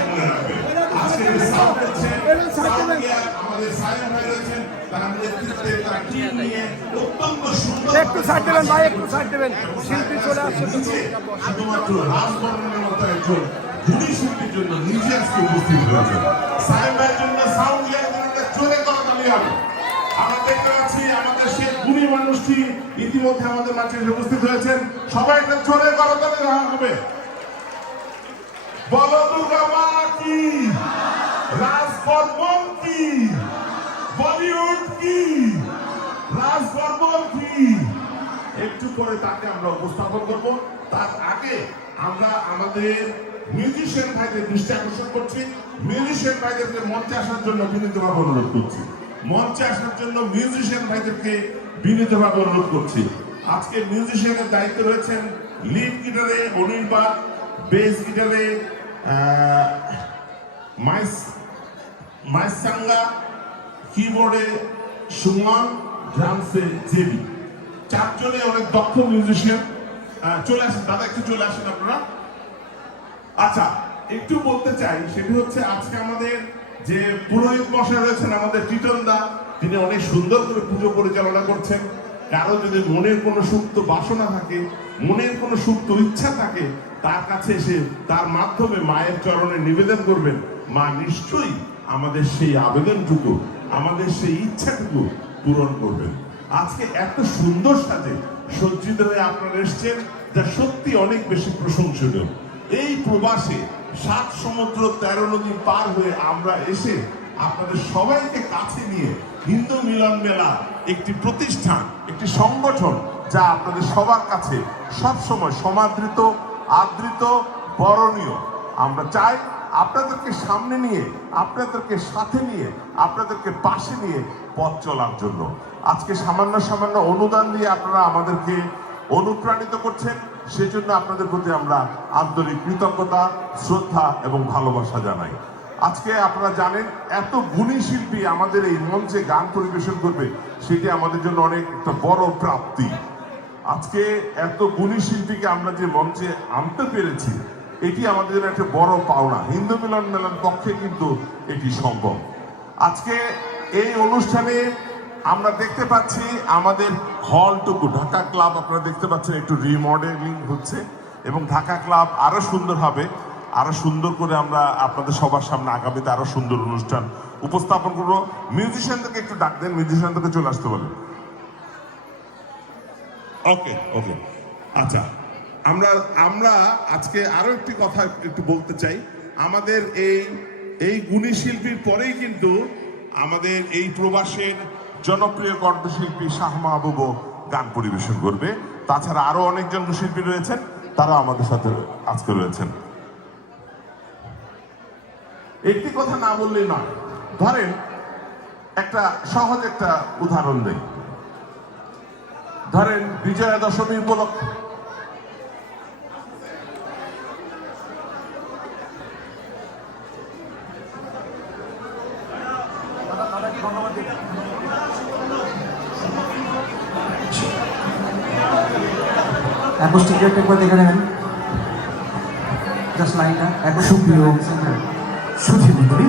মনে রাখবেন আজকে যে সাউন্ড হচ্ছে আমাদের সায়ন ভাই রয়েছেন তার নেতৃত্বে তার টিম নিয়ে অত্যন্ত সুন্দর একটু সাইড দেবেন ভাই একটু সাইড দেবেন। শিল্পী চলে আসছে শুধুমাত্র রাজবর্মনের মতো একজন গুণী শিল্পীর জন্য নিজে আজকে উপস্থিত হয়েছে সাহেব ভাইয়ের জন্য সাউন্ড ইয়ার জন্য চলে করতালি হবে আমরা দেখতে পাচ্ছি আমাদের সেই গুণী মানুষটি ইতিমধ্যে আমাদের মাঝে উপস্থিত হয়েছেন। সবাই একটা চলে করতালি হবে। বলো কি? রাজবর্মন কি? বলিউড কি? রাজবর্মন কি? একটু করে তাকে আমরা উপস্থাপন করব। তার আগে আমরা আমাদের মিউজিশিয়ান ভাইদের দৃষ্টি আকর্ষণ করছি। মিউজিশিয়ান ভাইদেরকে মঞ্চে আসার জন্য বিনীতভাবে অনুরোধ করছি। মঞ্চে আসার জন্য মিউজিশিয়ান ভাইদেরকে বিনীতভাবে অনুরোধ করছি। আজকে মিউজিশিয়ানের দায়িত্ব রয়েছেন লিড গিটারে অনির্বাণ বেস গিটারে কিবোর্ডে সুমন, ড্রামসে জেবি। চারজনে অনেক দক্ষ মিউজিশিয়ান। চলে আসেন, দাদা, একটু চলে আসেন আপনারা। আচ্ছা একটু বলতে চাই, সেটি হচ্ছে আজকে আমাদের যে পুরোহিত মশাই রয়েছেন, আমাদের টিটন দা, তিনি অনেক সুন্দর করে পুজো পরিচালনা করছেন। কারও যদি মনের কোনো সুপ্ত বাসনা থাকে, মনের কোনো সুপ্ত ইচ্ছা থাকে তার কাছে এসে তার মাধ্যমে মায়ের চরণে নিবেদন করবেন, মা, নিশ্চয়ই আমাদের সেই আবেদনটুকু, আমাদের সেই ইচ্ছাটুকু পূরণ করবেন। আজকে এত সুন্দর সাথে সজ্জিত হয়ে আপনারা এসছেন, যা সত্যি অনেক বেশি প্রশংসনীয়। এই প্রবাসে সাত সমুদ্র, তেরো নদী পার হয়ে আমরা এসে আপনাদের সবাইকে কাছে নিয়ে হিন্দু মিলন মেলা একটি প্রতিষ্ঠান, একটি সংগঠন, যা আপনাদের সবার কাছে সবসময় সমাদৃত আদৃত বরণীয়। আমরা চাই আপনাদেরকে সামনে নিয়ে, আপনাদেরকে সাথে নিয়ে, আপনাদেরকে পাশে নিয়ে পথ চলার জন্য। আজকে সামান্য সামান্য অনুদান দিয়ে আপনারা আমাদেরকে অনুপ্রাণিত করছেন। সেজন্য আপনাদের প্রতি আমরা আন্তরিক কৃতজ্ঞতা, শ্রদ্ধা এবং ভালোবাসা জানাই। আজকে আপনারা জানেন, এত গুণী শিল্পী আমাদের এই মঞ্চে গান পরিবেশন করবে, সেটি আমাদের জন্য অনেক একটা বড় প্রাপ্তি। আজকে এত গুণী শিল্পীকে আমরা যে মঞ্চে আনতে পেরেছি, এটি আমাদের একটা বড় পাওনা। হিন্দু মিলন মেলার পক্ষে কিন্তু এটি সম্ভব। আজকে এই অনুষ্ঠানে আমরা দেখতে পাচ্ছি আমাদের হলটুকু, ঢাকা ক্লাব আপনারা দেখতে পাচ্ছেন, একটু রিমডেলিং হচ্ছে এবং ঢাকা ক্লাব আরও সুন্দর হবে। আরও সুন্দর করে আমরা আপনাদের সবার সামনে আগামীতে আরও সুন্দর অনুষ্ঠান উপস্থাপন করব। মিউজিশিয়ানদেরকে একটু ডাক দেন মিউজিশিয়ানদেরকে চলে আসতে বলেন। ওকে ওকে আচ্ছা আমরা আমরা আজকে আরও একটি কথা একটু বলতে চাই। আমাদের এই এই গুণী শিল্পীর পরেই কিন্তু আমাদের এই প্রবাসের জনপ্রিয় কণ্ঠশিল্পী শাহ মাহবুবও গান পরিবেশন করবে। তাছাড়া আরও অনেকজন শিল্পী রয়েছেন তারা আমাদের সাথে আজকে রয়েছেন। একটি কথা না বললেই নয়। ধরেন, একটা সহজ একটা উদাহরণ দেই। ধরেন বিজয়া দশমী উপলক্ষে। অ্যাকোস্টিক রেট একবার দেখে নেবেন। জাস্ট লাইনটা। সুপ্রিয় সুধী মন্ডলী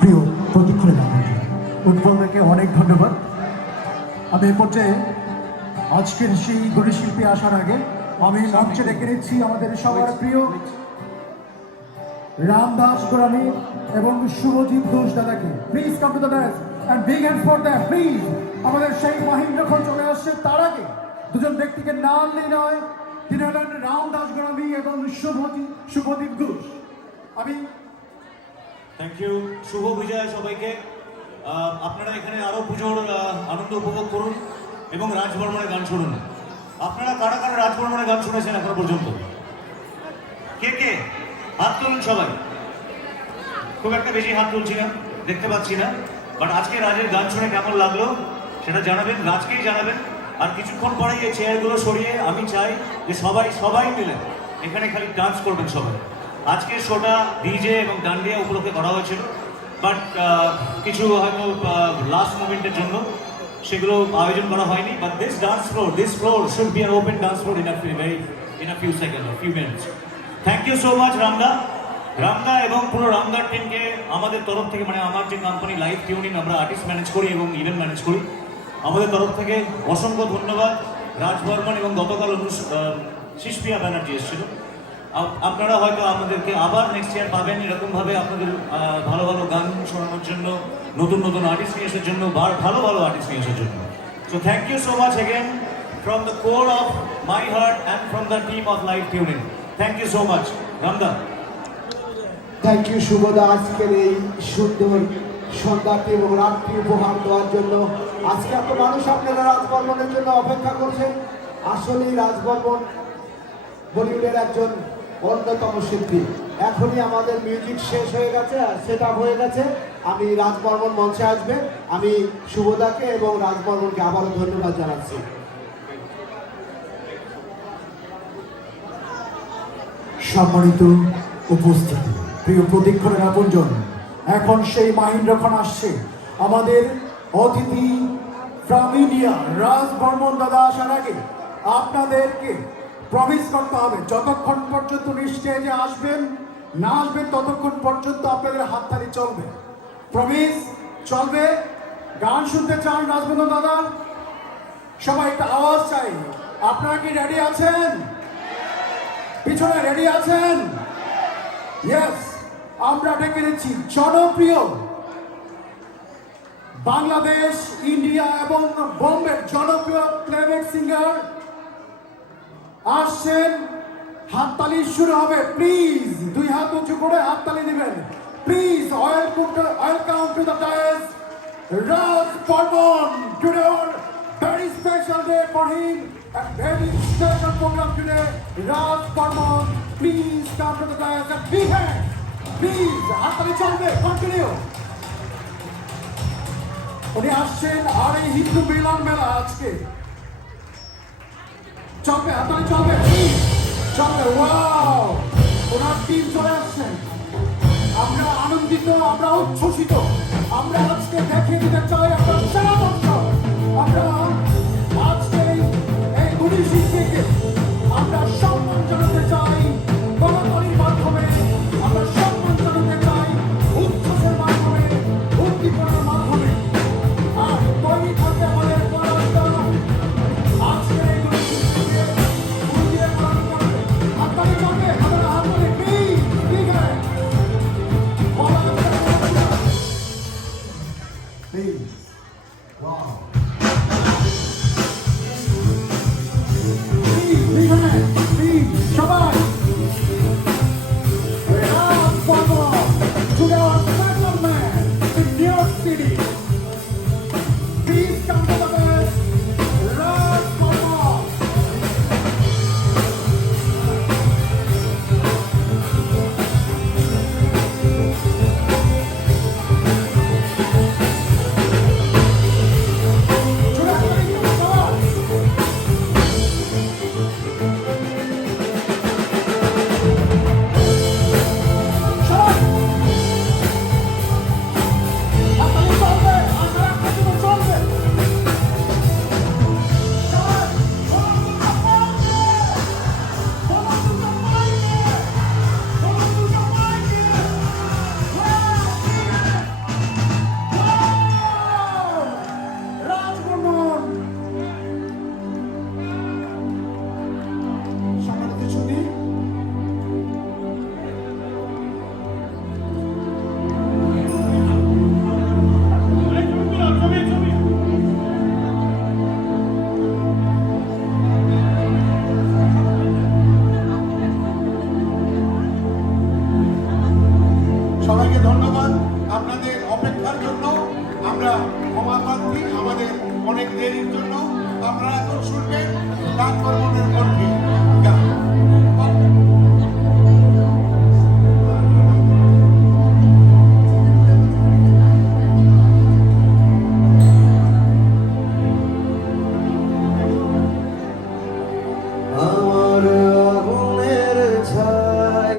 প্রিয় প্রতিক্ষণে দাবি উৎপলকে অনেক ধন্যবাদ। আমি এ পর্যায়ে আজকের সেই গণিত শিল্পী আসার আগে আমি মঞ্চে ডেকে নিচ্ছি আমাদের সবার প্রিয় রামদাস গোরানি এবং শুভজিৎ ঘোষ দাদাকে। Please come to the dais and big hand for that please আমাদের সেই মাহিন্দ্র খন চলে আসছে তার আগে। দুজন ব্যক্তিকে না আনলেই নয় তিনি হলেন রামদাস গোরামি এবং শুভজিৎ শুভদীপ ঘোষ। আমি থ্যাংক ইউ শুভ বিজয় সবাইকে। আপনারা এখানে আরও পুজোর আনন্দ উপভোগ করুন। এবং রাজবর্মনের গান শুনুন। আপনারা কারা কারা রাজবর্মনের গান শুনেছেন এখনও পর্যন্ত? কে কে? হাত তুলুন সবাই। খুব একটা বেশি হাত তুলছি না, দেখতে পাচ্ছি না। বাট আজকে রাজের গান শুনে কেমন লাগল, সেটা জানাবেন, রাজকেই জানাবেন। আর কিছুক্ষণ পরে এই চেয়ারগুলো সরিয়ে আমি চাই যে সবাই সবাই মিলে এখানে খালি ডান্স করবেন সবাই। আজকের শোটা ডিজে এবং ডান্ডিয়া উপলক্ষে করা হয়েছিল, বাট কিছু হয়তো লাস্ট মোমেন্টের জন্য সেগুলো আয়োজন করা হয়নি but this dance floor this floor should be our open dance floor in a very in few seconds or few minutes. Thank you so much, Ramda Ramda এবং পুরো রামদার টিমকে আমাদের তরফ থেকে মানে আমার যে কোম্পানি লাইভ টিউনিং আমরা আর্টিস্ট ম্যানেজ করি এবং ইভেন্ট ম্যানেজ করি। আমাদের তরফ থেকে অসংখ্য ধন্যবাদ। রাজ বর্মন এবং গতকাল আহ, ব্যানার্জি এসেছিল। আপনারা হয়তো আমাদেরকে আবার নেক্সট ইয়ার পাবেন। এরকমভাবে আপনাদের ভালো ভালো গান শোনানোর জন্য নতুন নতুন আর্টিস্ট নিয়ে আসার জন্য ভালো ভালো আর্টিস্ট নিয়ে আসার জন্য। So thank you so much again from the core of my heart and from the team of live tuning thank you so much রামদা thank you শুভদা আজকের এই সুন্দর সন্ধ্যাটি এবং রাত্রি উপহার দেওয়ার জন্য। আজকে এত মানুষ আপনারা রাজবর্মনের জন্য অপেক্ষা করছেন। আসলেই রাজবর্মন বলিউডের একজন অন্যতম শিল্পী। এখনই আমাদের মিউজিক শেষ হয়ে গেছে সেট হয়ে গেছে। আমি রাজবর্মন মঞ্চে আসবে। আমি শুভদাকে এবং রাজবর্মনকে আবারও ধন্যবাদ জানাচ্ছি। সম্মানিত উপস্থিতি, প্রিয় প্রদীক্ষণের আপনজন, এখন সেই মাহিন্দ্র খান আসছে। আমাদের অতিথি ফ্রম ইন্ডিয়া রাজ দাদা আসার আগে আপনাদেরকে প্রমিস করতে হবে, যতক্ষণ পর্যন্ত নিশ্চয় যে আসবেন, না আসবেন ততক্ষণ পর্যন্ত আপনাদের হাততালি চলবে। প্রমিস, চলবে। গান শুনতে চান রাজবর্মন দাদা? সবাই একটা আওয়াজ চাই। আপনারা কি রেডি আছেন? পিছনে রেডি আছেন? ইয়েস আমরা ডেকে নিচ্ছি জনপ্রিয় বাংলাদেশ, ইন্ডিয়া এবং বোম্বের জনপ্রিয় প্লেবেক সিঙ্গার। আসছেন, হাততালি শুরু হবে। প্লিজ দুই হাত উঁচু করে হাততালি দিবেন। Please welcome to the dais Raj Barman today very special day for him. A very special program today. Raj Barman please come to the dais and big hand please, হাততালি চলবে কন্টিনিউ উনি আসছেন আর এই হিন্দু মিলন মেলা আজকে। চলবে, হাততালি চলবে প্লিজ চলবে ওয়াও ওনার টিম চলে আসছেন আনন্দিত আমরা উচ্ছ্বসিত। আমরা আজকে দেখে দিতে চাই আমরা সারা আমরা